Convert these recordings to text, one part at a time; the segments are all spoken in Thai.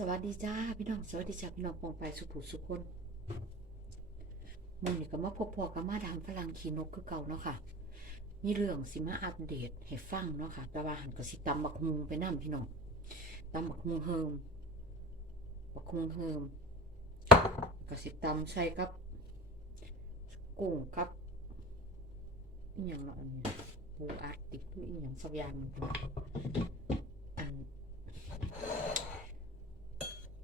สวัสดีจ้าพี่น้องสวัสดีจ้าพี่น้องปองไปสุขุสุขคนมื่อนี้ก็มาพบพอกับมาดามฝรั่งขี่นกคือเก่าเนาะค่ะ มีเรื่องสิมาอัปเดตให้ฟังเนาะค่ะ แต่ว่าหันก็สิตำบักฮุงไปนั่พี่น้องตำบักฮุงเฮิมบักฮุงเฮิมก็สิตำใส่กับกุ้งกับอีหยังเนาะอันนี้ปูอาร์ติกหรืออีหยังสักอย่างนึงอัน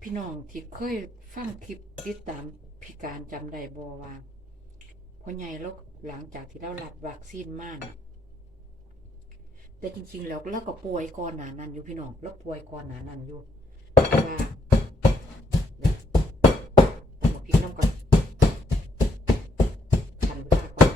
พี่น้องที่เคยฟังคลิปติดตามพิการจำได้บอว่าพ่อใหญ่แล้วหลังจากที่เรารับวัคซีนมานะแต่จริง ๆ แล้วเราก็ป่วยก่อนหนานั้นอยู่พี่น้องแล้วป่วยก่อนหนานั้นอยู่แต่ว่าเนี่ยต้องมาพริกน้ำก่อนคันไปตาก่อน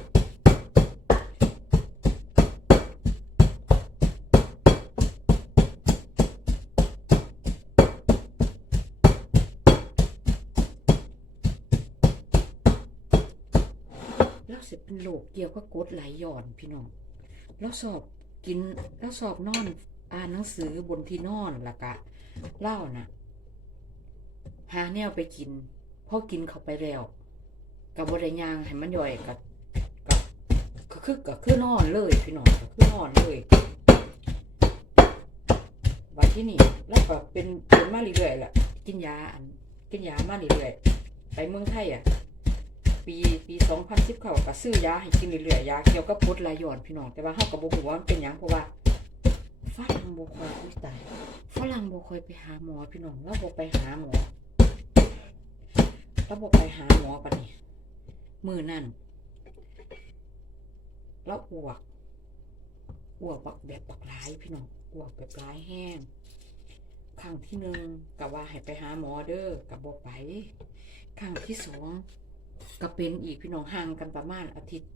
แล้วเสร็จเป็นโรคเกี่ยวกับกดไหลย้อนพี่น้องแล้วสอบกินแล้วสอบนอนอ่านหนังสือบนที่นอนและกะเล่าน่ะ หาแนวไปกินพอกินเข้าไปแล้วกับบริยางให้มันย่อยกับกับก็คือก็คือนอนเลยพี่น้องก็คือนอนเลยวันที่นี่แล้วก็เป็นเป็นมาเรื่อยๆแหละกินยาอันกินยามาเรื่อยๆไปเมืองไทยอะ ปีปีสองพันสิบเขาก็ซื้อยาให้กินเรื่อยๆยาเกี่ยวกับกรดไหย้อนพี่น้องแต่ว่าเฮาก็บ่ฮู้ว่ามันเป็นหยังเพราะว่าฝรั่งบ่ค่อยอุ้ยตายฝรั่งบ่ค่อยไปหาหมอพี่น้องเราบ่ไปหาหมอเราบ่ไปหาหมอปานนี้มื้อนั้นเราอ้วกอ้วกบักแบบบักหลายพี่น้องอ้วกแบบหลายแห้งครั้งที่หนึ่งก็ว่าให้ไปหาหมอเด้อก็บ่ไปครั้งที่สอง ก็เป็นอีกพี่น้องห่างกันประมาณอาทิตย์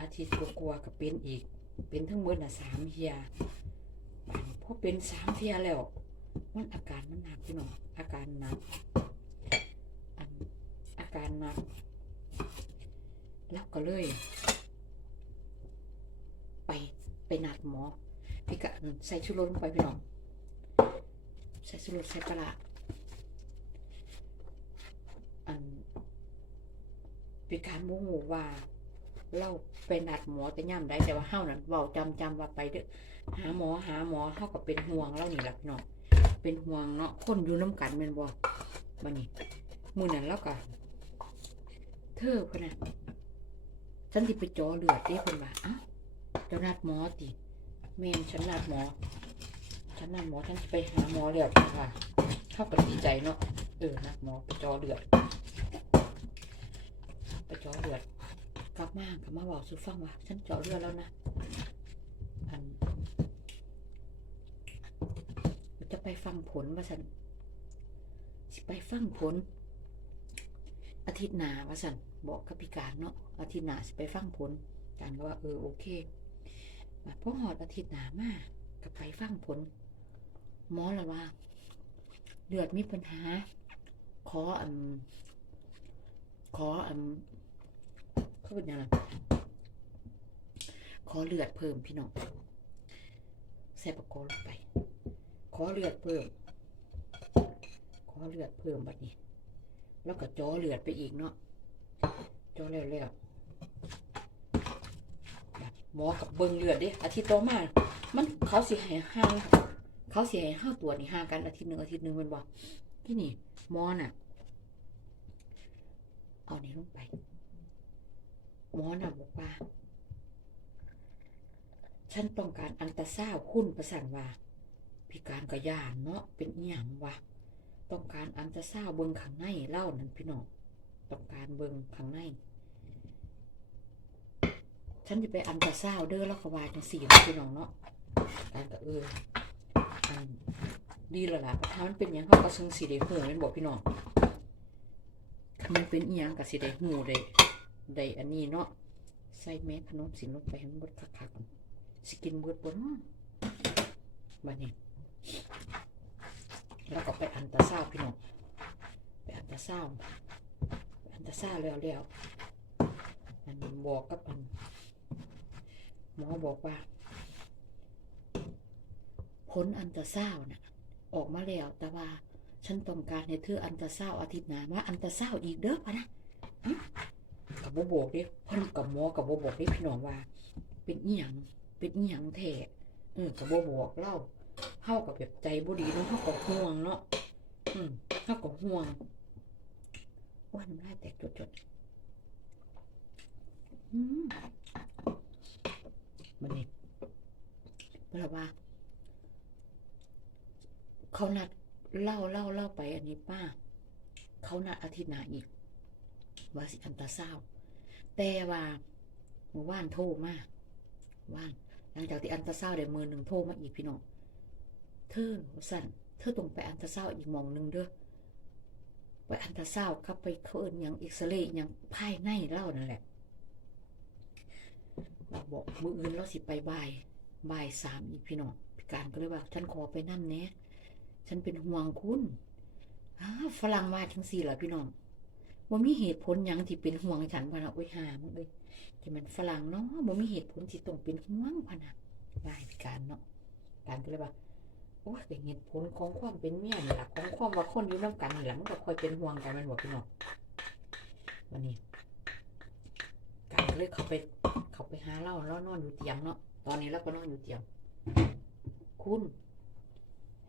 อาทิตย์กลัวๆก็เป็นอีก เป็นทั้งหมดน่ะสามเทียบาดนี้พอเป็นสามเทียแล้ว มันอาการมันหนักพี่น้องอาการหนักอาการหนักแล้วก็เลย ไปไปนัดหมอพี่ก็ใส่ชุดลงไปพี่น้องใส่ชุดรถใส่ปลาร้าอัน เป็นการโมโหว่า เราไปนัดหมอแต่ย่ำได้แต่ว่าเฮานั้นเว้าจำจำว่าไปเด้อหาหมอหาหมอเฮาก็เป็นห่วงเรานี่ล่ะพี่น้องเป็นห่วงเนาะคนอยู่น้ำกันแม่นบ่บัดนี้มือนั้นเราก็เธอเพิ่นน่ะฉันสิไปเจอเลือดเด้เพิ่นว่าอ้าวเจ้านัดหมอติแม่นฉันนัดหมอฉันนัดหมอฉันไปหาหมอแล้วค่ะเข้าก็ดีใจเนาะเออนัดหมอไปเจอเลือด จาะเลือดกลับมากับมาบอกซูฟังว่าฉันจาะเลือดแล้วนะอันจะไปฟังผลว่าฉันสิไปฟังผล อาทิตย์หน้าว่าฉันบอกกับพิการเนาะอาทิตย์หน้าสิไปฟังผลการก็ว่าเออโอเคมาพอหอดอาทิตย์หน้ามาก็ไปฟังผลหมอละว่าเลือดมีปัญหา ขออันขออัน เขาเป็นยังไงขอเลือดเพิ่มพี่น้องใส่ปากกลงไป ขอเลือดเพิ่ม ขอเลือดเพิ่มแบัดนี้ แล้วก็จ่อเลือดไปอีกเนาะจ่อแล้วแล้วหมอกับเบิ่งเลือดเดิอาทิตย์ต่อมา มันเขาเสิให้ห่างเขาเสิให้ห้าตัวนี่ห่างกันอาทิตย์หนึ่งอาทิตย์หนึ่งมันบอกที่นี่หมอน่ะ เอานี้ลงไป หมอน่ะบอกว่า ฉันต้องการอันตราซาวด์คุณประสันว่าพิการกระยานเนาะเป็นอีหยังวะต้องการอันตราซาวเบิงข้างในเล่านั่นพี่น้องต้องการเบิงข้างใน ฉันจะไปอันตราซาวเด้อแล้วก็วายจังสี่พี่น้องเนาะการก็เอออันดีแล้วล่ะถ้ามันเป็นหยังเขาก็ซึ่งสีเดหูแม่นบอกพี่น้องถ้ามันเป็นอีหยังก็สิได้หูได้ ได้อันนี้เนาะใส่แม่ขนมสินลงไปให้มันบดคักๆสิกินเบิดบ่เนาะบัดนี้แล้วก็ไปอันตาซาวพี่น้องไปอันตาซาวด์ไปอันตาซาวแล้วแล้วอันนี้บอกกับอันหมอบอกว่า ผลอันตาซาวด์น่ะ ออกมาแล้วแต่ว่าฉันต้องการให้เธออันตาเศร้าวอาทิตย์หน้ามาอันตาเศร้าวอีกเด้อพะนะ กับโบบอกเด้เพ่นกับหมอกับโบบอกเด้พี่น้องว่า เป็นอีหยังเป็นอีหยังแท้เออกับโบบอกเล่าเฮากับแบบใจบ่ดีเนาะเฮาก็ห่วงเนาะอืมเฮาก็ห่วงโอ้ยน้ำลายแตกจดๆอืมมันนี่เปล่าว่า เขานัดเล่าเล่าเล่าไปอันนี้ป้า เขานัดอาทิตย์หน้าอีกว่าสิอันตาเศร้า แต่ว่าเมื่อวานโทรมาว่านหลังจากที่อันตราเศร้าวด์ได้มือหนึ่งโทรมาอีกพี่น้องเธอสั่นเธอต้องไปอันตราเศร้าวอีกมองหนึ่งเด้อไปอันตราเศร้าวด์กับไปเขาเอินหยังอ็กซเรย์ยังภายในเล่านั่นแหละเราบอกมืออื่นเราสิไปบ่ายบ่ายสามอีกพี่น้องพี่การก็เลยว่าฉันขอไปนั่นแหน่ฉันเป็นห่วงคุณฝรั่งว่าจังสี่เหรอพี่น้อง บ่มีเหตุผลยังที่เป็นห่วงฉันพะนะโอ้ยหามึงเอ้ยที่มันฝรั่งเนาะบ่มีเหตุผลที่ต้องเป็นห่วงพะนะวายพิการเนาะการก็เลยว่าโอ้ยเป็นเหตุผลของความเป็นเมียนี่ละของความว่าคนอยู่นํกันนี่ล่ะมันก็คอยเป็นห่วงกันมันบ่พี่น้องวันนี้การก็เลยเขาไป เขาไปหาเราแล้วนอนอยู่เตียงเนาะตอนนี้เราก็นอนอยู่เตียง คุณ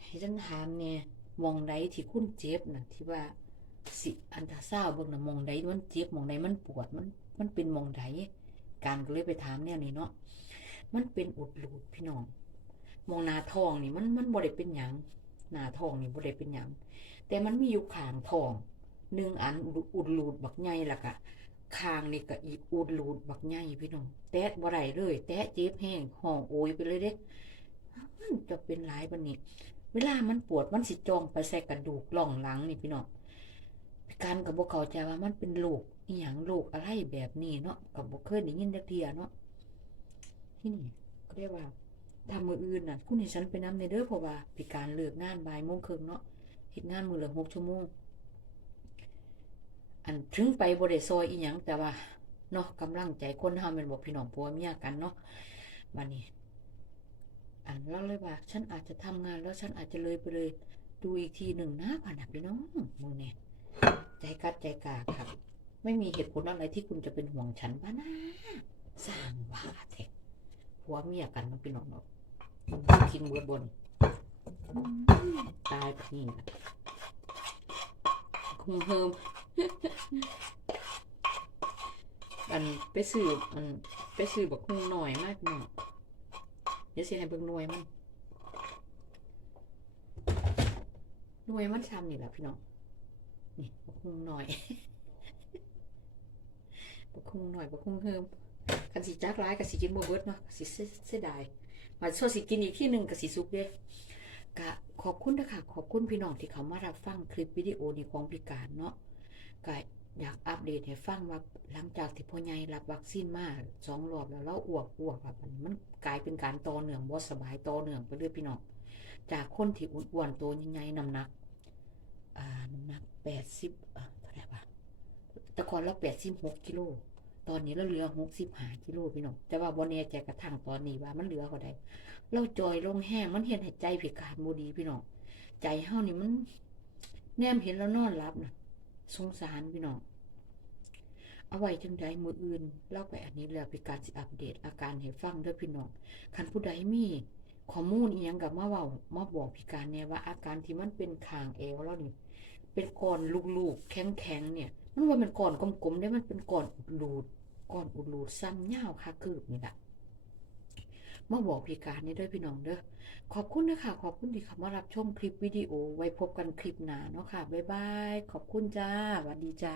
ให้ฉันถามเนี่ยมองใดที่คุณเจ็บน่ะที่ว่า สิอันตาซาวด์เบิ่งนะมองใดมันเจ็บมองใดมันปวดมันมันเป็นมองใดการก็เลยไปถามแนวนี้เนาะมันเป็นอุดรูดพี่น้อง มองหน้าทองนี่มันมันบ่ได้เป็นหยังหน้าทองนี่บ่ได้เป็นหยังแต่มันมีอยู่ขางทองหนึ่งอันอุดอุดรูดบักใหญ่ละกะข้างนี่ก็อีกอุดรูดบักใหญ่พี่น้องแตะบ่ได้เลย แตะเจ็บแห้งห้องโอยไปเลยเด้มันจะเป็นหลายบัดนี้ เวลามันปวดมันสิจองไปใส่กระดูกล่องหลังนี่พี่น้อง การกับบ่เขาใจว่ามันเป็นโรคอีหยังโรคอะไรแบบนี้เนาะกับบ่เคยได้ยินจักเทียเนาะที่นี่ก็เรียกว่าทำมืออื่นน่ะ คุณให้ฉันไปน้ำในเด้อเพราะว่าพิการเลิกงานบ่ายโมงครึ่งเนาะเฮ็ดงานมื้อละ6ชั่วโมง อันถึงไปบ่ได้ซอยอีหยังแต่ว่าเนาะกำลังใจคนเฮาแม่นบ่พี่น้องผัวเมียกันเนาะบัดนี้อันเราเลยว่า ฉันอาจจะทำงานแล้วฉันอาจจะเลยไปเลย ดูอีกทีหนึ่งนะพ่ะนะพี่น้องมื้อนี้ ใจกัดใจกาครับไม่มีเหตุผลอะไรที่คุณจะเป็นห่วงฉันบ้านะสร้างว่าเถอะผัวเมียกันมันเป็นน้องเนาะกินเบือบน ตายพี่นะคงเฮิมอันไปซื้ออันไปซื้อบักคุงหน่อยมากเนาะเดี๋ยวสิให้เบิ่งหน่วยมันหน่วยมันช้ำนี่แหละพี่น้อง นี่บกคุงหน่อยบกคุงหน่อยบกคุงเฮิมกันสิจักร้ายกันสิกินบ่เบิดเนาะสิเสียเสดายมาโซสิกินอีกที่หนึ่งก็สิสุกเด้กะขอบคุณนะคะขอบคุณพี่น้องที่เขามารับฟังคลิปวิดีโอนี้ของพิการเนาะก็อยากอัปเดตให้ฟังว่าหลังจากที่พ่อใหญ่รับวัคซีนมาสองรอบแล้วแล้วอ้วกอ้วกแบบนี้มันกลายเป็นการต่อเนื่องบ่สบายต่อเนื่องไปเรื่อยพี่น้องจากคนที่อ้วนๆตัวใหญ่ๆน้ำหนัก อ่าน้ำหนักแปดสิบอ่าเท่าไหร่วะแต่ก่อนเราแปดสิบหกกิโล ตอนนี้เราเหลือหกสิบห้ากิโลพี่น้อง แต่ว่าบนเน่ใจกระทั่งตอนนี้ว่ามันเหลือก็ได้ เราจอยลงแห้งมันเห็นให้ใจผิดการโมดีพี่น้อง ใจเฮานี่มัน แนมเห็นแล้วนอนรับนะสงสารพี่น้อง เอาไว้จังใดมืออื่นเล่าไปอันนี้แล้วเป็นการสิอัปเดตอาการให้ฟังด้อพี่น้อง คันผู้ใดมีข้อมูลอีหยังกับมาเว้ามาบอกพี่การเนี่ยว่าอาการที่มันเป็นคางเอวแล้วนี่ เป็นก้อนลูกๆ แข็งๆเนี่ยมันว่าเป็นก้อนกลมๆได้มันเป็นก้อนอุดรูดก้อนอุดรูดซ้ำยาวค่ะคืบนี่แหละมาบอกพีการนี้ด้วยพี่น้องเด้อขอบคุณนะคะขอบคุณที่เข้ามารับชมคลิปวิดีโอไว้พบกันคลิปหน้าเนาะค่ะบ๊ายบายขอบคุณจ้าสวัสดีจ้า